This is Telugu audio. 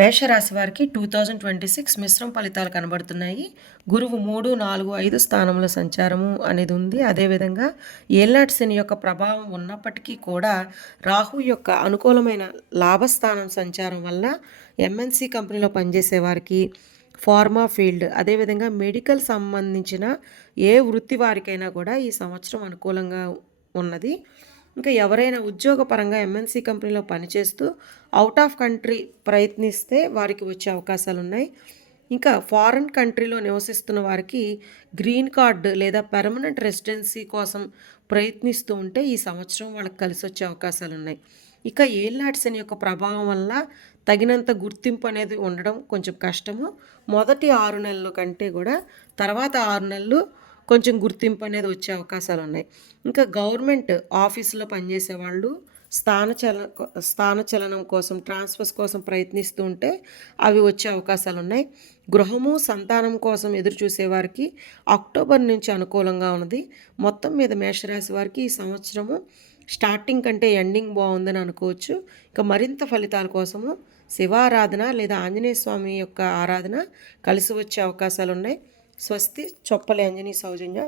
మేషరాశి వారికి 2026 మిశ్రమ ఫలితాలు కనబడుతున్నాయి. గురువు 3, 4, 5 స్థానంలో సంచారము అనేది ఉంది. అదేవిధంగా ఏళ్నాటి శని యొక్క ప్రభావం ఉన్నప్పటికీ కూడా రాహు యొక్క అనుకూలమైన లాభస్థానం సంచారం వల్ల ఎంఎన్సి కంపెనీలో పనిచేసే వారికి, ఫార్మా ఫీల్డ్, అదేవిధంగా మెడికల్ సంబంధించిన ఏ వృత్తి వారికైనా కూడా ఈ సంవత్సరం అనుకూలంగా ఉన్నది. ఇంకా ఎవరైనా ఉద్యోగపరంగా ఎంఎన్సి కంపెనీలో పనిచేస్తూ అవుట్ ఆఫ్ కంట్రీ ప్రయత్నిస్తే వారికి వచ్చే అవకాశాలు ఉన్నాయి. ఇంకా ఫారిన్ కంట్రీలో నివసిస్తున్న వారికి గ్రీన్ కార్డ్ లేదా పెర్మనెంట్ రెసిడెన్సీ కోసం ప్రయత్నిస్తూ ఉంటే ఈ సంవత్సరం వాళ్ళకి కలిసి వచ్చే అవకాశాలు ఉన్నాయి. ఇక ఏళ్నాటి శని యొక్క ప్రభావం వల్ల తగినంత గుర్తింపు అనేది ఉండడం కొంచెం కష్టము. మొదటి 6 నెలల కంటే కూడా తర్వాత 6 నెలలు కొంచెం గుర్తింపు అనేది వచ్చే అవకాశాలు ఉన్నాయి. ఇంకా గవర్నమెంట్ ఆఫీసులో పనిచేసే వాళ్ళు స్థానచలనం కోసం, ట్రాన్స్ఫర్స్ కోసం ప్రయత్నిస్తూ ఉంటే అవి వచ్చే అవకాశాలు ఉన్నాయి. గృహము, సంతానం కోసం ఎదురు చూసేవారికి అక్టోబర్ నుంచి అనుకూలంగా ఉన్నది. మొత్తం మీద మేషరాశి వారికి ఈ సంవత్సరము స్టార్టింగ్ కంటే ఎండింగ్ బాగుందని అనుకోవచ్చు. ఇక మరింత ఫలితాల కోసము శివారాధన లేదా ఆంజనేయ స్వామి యొక్క ఆరాధన కలిసి వచ్చే అవకాశాలు ఉన్నాయి. స్వస్తి. చొప్పలి అంజనీ సౌజన్య.